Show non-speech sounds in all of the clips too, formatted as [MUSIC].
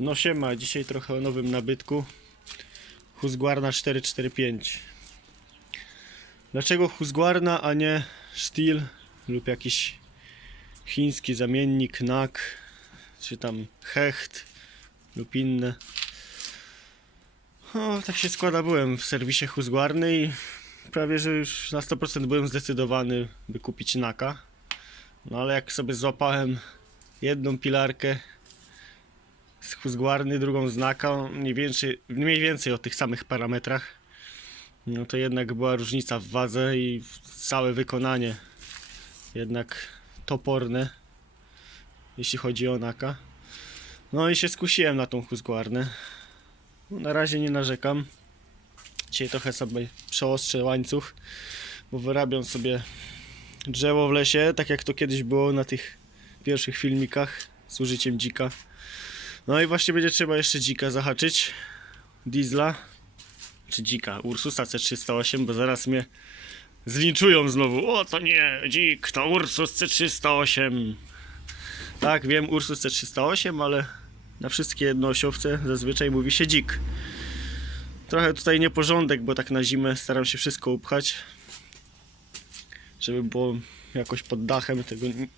No siema, dzisiaj trochę o nowym nabytku. Husqvarna 445. Dlaczego Husqvarna, a nie Steel lub jakiś chiński zamiennik NAK, czy tam Hecht lub inne. O, tak się składa, byłem w serwisie Husqvarny i prawie, że już na 100% byłem zdecydowany, by kupić NAKa. No ale jak sobie złapałem jedną pilarkę Husqvarny, drugą z Naka, mniej więcej, mniej więcej o tych samych parametrach, no to jednak była różnica w wadze i całe wykonanie jednak toporne, jeśli chodzi o Naka. No i się skusiłem na tą Husqvarnę. No, na razie nie narzekam. Dzisiaj trochę sobie przeostrzę łańcuch, bo wyrabiam sobie drzewo w lesie, tak jak to kiedyś było na tych pierwszych filmikach z użyciem dzika. No i właśnie będzie trzeba jeszcze dzika zahaczyć. Diesla. Czy dzika? Ursusa C308, bo zaraz mnie zlinczują znowu. O, to nie, dzik, to Ursus C308. Tak, wiem, Ursus C308, ale na wszystkie jednoosiowce zazwyczaj mówi się dzik. Trochę tutaj nieporządek, bo tak na zimę staram się wszystko upchać. Żeby było jakoś pod dachem, tego ni-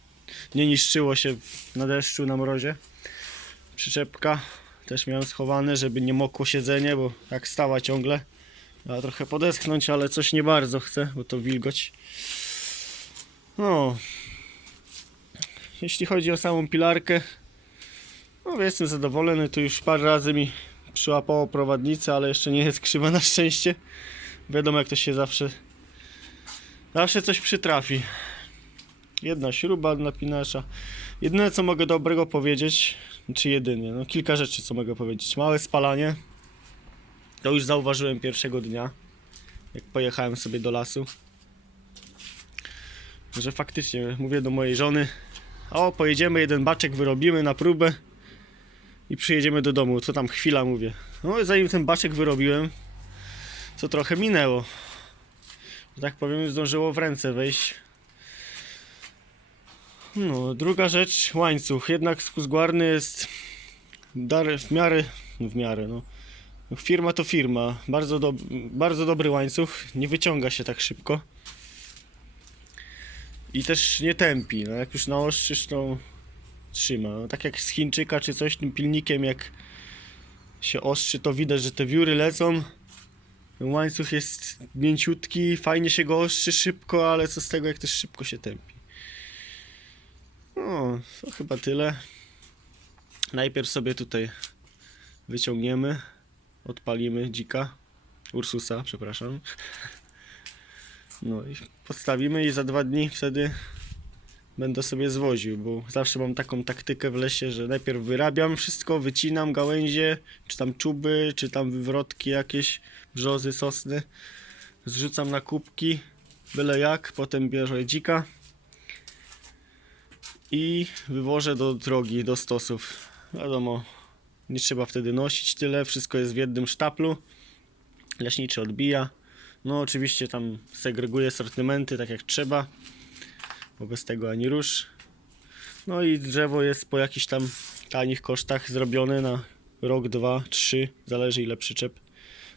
nie niszczyło się na deszczu, na mrozie. Przyczepka też miałem schowane, żeby nie mokło siedzenie, bo jak stała ciągle. Ja trochę podeschnąć, ale coś nie bardzo chcę, bo to wilgoć. No. Jeśli chodzi o samą pilarkę, no jestem zadowolony. Tu już parę razy mi przyłapało prowadnicę, ale jeszcze nie jest krzywa na szczęście. Wiadomo jak to się zawsze zawsze coś przytrafi. Jedna śruba napinacza. Jedyne co mogę dobrego powiedzieć, czy jedynie, no kilka rzeczy co mogę powiedzieć. Małe spalanie. To już zauważyłem pierwszego dnia, jak pojechałem sobie do lasu. Że faktycznie mówię do mojej żony, o pojedziemy, jeden baczek wyrobimy na próbę i przyjedziemy do domu. Co tam chwila mówię. No zanim ten baczek wyrobiłem, to trochę minęło. Że tak powiem, zdążyło w ręce wejść. No, druga rzecz, łańcuch. Jednak Husqvarny jest w miarę, w miarę, no. Firma to firma. Bardzo, dob bardzo dobry łańcuch. Nie wyciąga się tak szybko. I też nie tępi. No, jak już naostrzysz, to trzyma. No, tak jak z Chińczyka czy coś, tym pilnikiem jak się ostrzy, to widać, że te wióry lecą. Łańcuch jest mięciutki, fajnie się go ostrzy szybko, ale co z tego, jak też szybko się tępi. No, to chyba tyle. Najpierw sobie tutaj wyciągniemy, odpalimy dzika, Ursusa, przepraszam. No i podstawimy i za dwa dni wtedy będę sobie zwoził, bo zawsze mam taką taktykę w lesie, że najpierw wyrabiam wszystko, wycinam gałęzie, czy tam czuby, czy tam wywrotki jakieś, brzozy, sosny, zrzucam na kubki, byle jak, potem biorę dzika i wywożę do drogi, do stosów. Wiadomo, nie trzeba wtedy nosić tyle, wszystko jest w jednym sztaplu. Leśniczy odbija. No oczywiście tam segreguje sortymenty tak jak trzeba, bo bez tego ani rusz. No i drzewo jest po jakichś tam tanich kosztach zrobione na rok, dwa, trzy, zależy ile przyczep.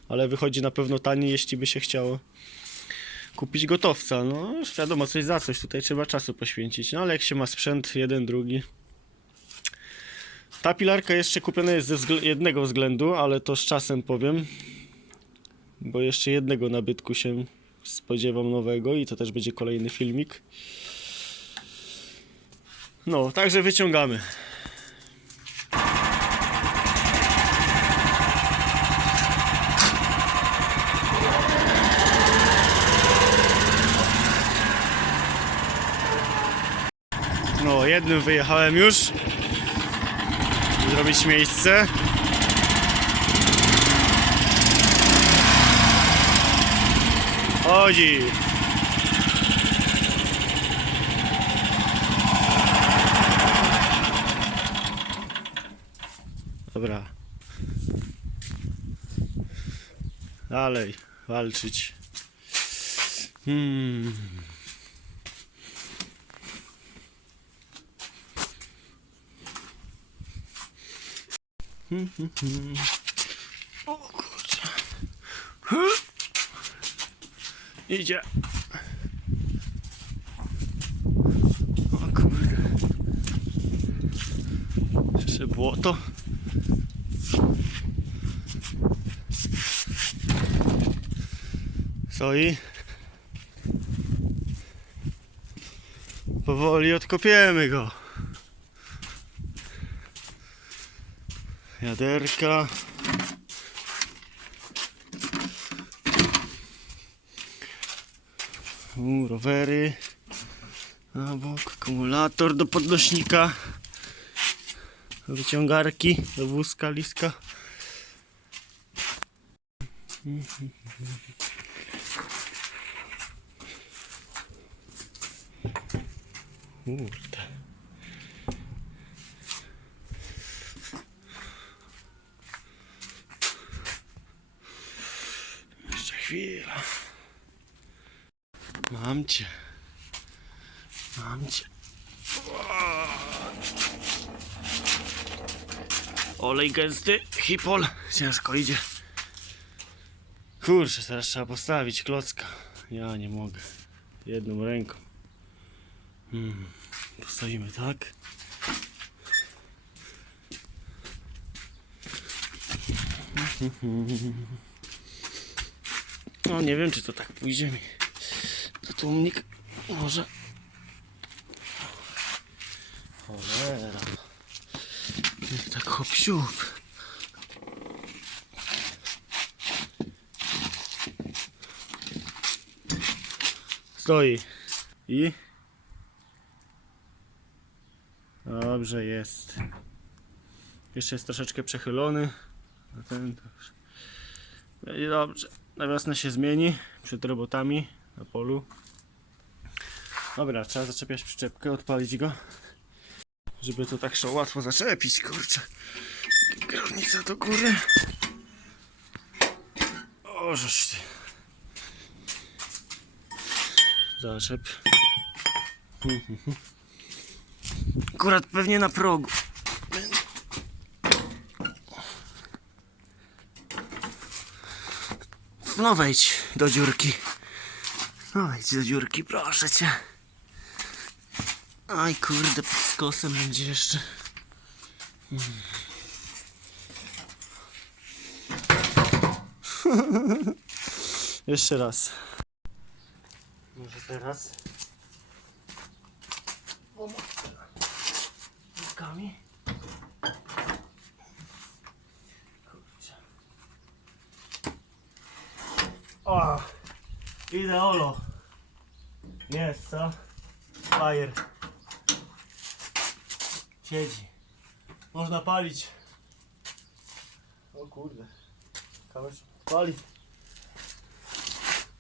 Ale wychodzi na pewno taniej, jeśli by się chciało kupić gotowca. No wiadomo, coś za coś, tutaj trzeba czasu poświęcić. No ale jak się ma sprzęt, jeden, drugi. Ta pilarka jeszcze kupiona jest ze wzgl- jednego względu, ale to z czasem powiem. Bo jeszcze jednego nabytku się spodziewam nowego i to też będzie kolejny filmik. No, także wyciągamy. No, jednym wyjechałem już. Zrobić miejsce. Chodzi. Dobra. Dalej, walczyć. Hmm. Hmm, hmm, hmm. O kurczę. Idzie. O kurde. Jeszcze błoto. Stoi. Powoli odkopiemy go. Jaderka. U, rowery. Na bok, akumulator do podnośnika. Wyciągarki do wózka, liska. Kurde. Jeszcze chwila. Mam cię. Mam cię. Olej gęsty, hipol. Ciężko idzie. Kurczę, teraz trzeba postawić klocka. Ja nie mogę. Jedną ręką. Hmm. Postawimy tak. No nie wiem czy to tak pójdzie mi. To tłumnik może. Cholera. Nie tak hop. Stoi. I? Dobrze jest. Jeszcze jest troszeczkę przechylony. A ten będzie dobrze. Na wiosnę się zmieni przed robotami na polu. Dobra, trzeba zaczepiać przyczepkę, odpalić go. Żeby to tak szło łatwo zaczepić, kurczę. Kierownica do góry. O, żeż ty. Zaczep. Akurat pewnie na progu. No wejdź do dziurki. No wejdź do dziurki, proszę cię. Aj kurde, pod skosem będzie jeszcze. [LAUGHS] jeszcze raz. Może teraz. Rękami. Kurczę. O! Ideolo. Jest, co? Bajer. Siedzi. Można palić. O kurde. Kamerz pali.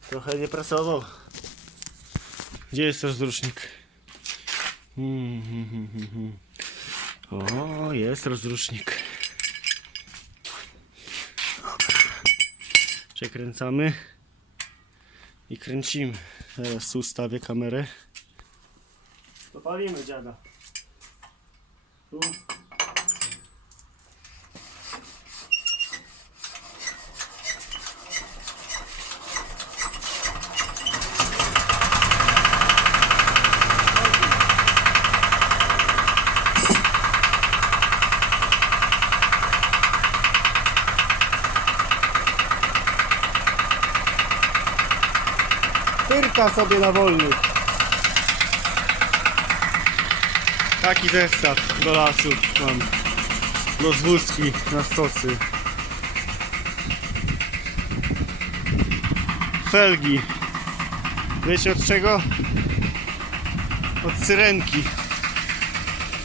Trochę nie pracował. Gdzie jest rozrusznik? Hmm, hmm, hmm, hmm, hmm. O, jest rozrusznik. Przekręcamy i kręcimy. Teraz ustawię kamerę. Dopalimy dziada. Tu. Tyrka sobie na wolnych. Taki zestaw do lasu mam. Do zwózki na stosy. Felgi. Wiecie od czego? Od syrenki.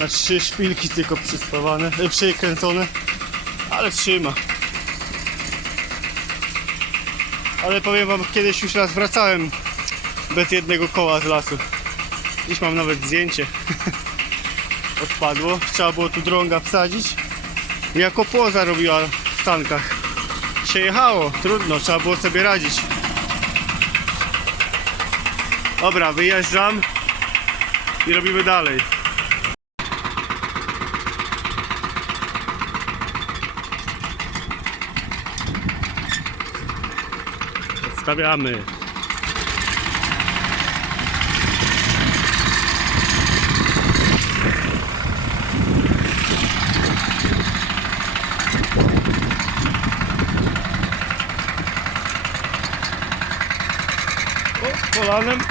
Na trzy szpilki tylko przyspawane, e, przykręcone. Ale trzyma. Ale powiem wam, kiedyś już raz wracałem bez jednego koła z lasu. Dziś mam nawet zdjęcie. [LAUGHS] odpadło. Trzeba było tu drąga wsadzić. Jako poza robiła w stankach. Przejechało, trudno, trzeba było sobie radzić. Dobra, wyjeżdżam i robimy dalej. Stawiamy. O,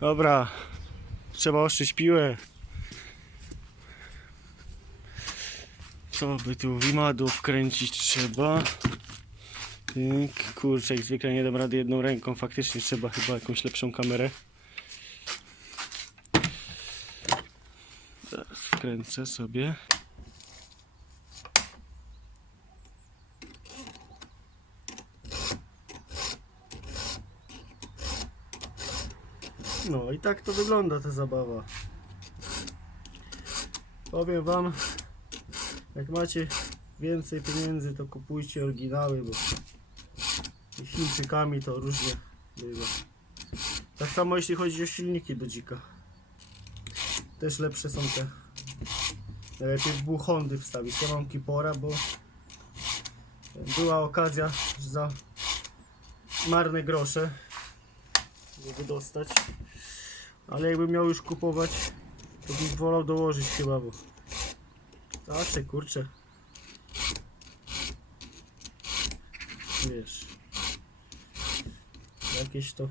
Dobra. Trzeba ostrzyć piłę. Co by tu wimadów wkręcić trzeba? Kurczę, jak zwykle nie dam rady jedną ręką. Faktycznie trzeba chyba jakąś lepszą kamerę. Teraz wkręcę sobie. No i tak to wygląda ta zabawa. Powiem wam, jak macie więcej pieniędzy, to kupujcie oryginały, bo Chińczykami to różnie bywa. Tak samo jeśli chodzi o silniki do dzika. Też lepsze są te. Najlepiej w Hondy wstawić. Ja mam Kipora, bo była okazja za marne grosze żeby dostać. Ale jakbym miał już kupować, to bym wolał dołożyć chyba, bo... Tacy kurczę. Wiesz. Jakieś to...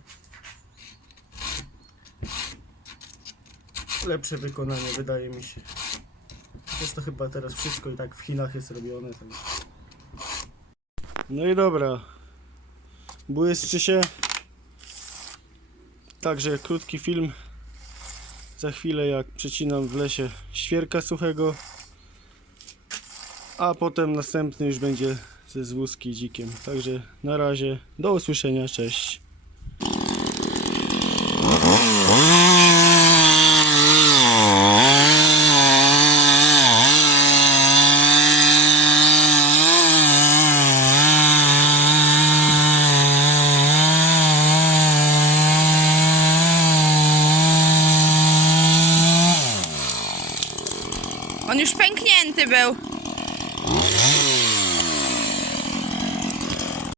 Lepsze wykonanie wydaje mi się. Też to chyba teraz wszystko i tak w Chinach jest robione. Tak. No i dobra. Błysczy się. Także krótki film. Za chwilę jak przecinam w lesie świerka suchego. A potem następny już będzie ze zwózki dzikiem. Także na razie do usłyszenia, cześć. Już pęknięty był.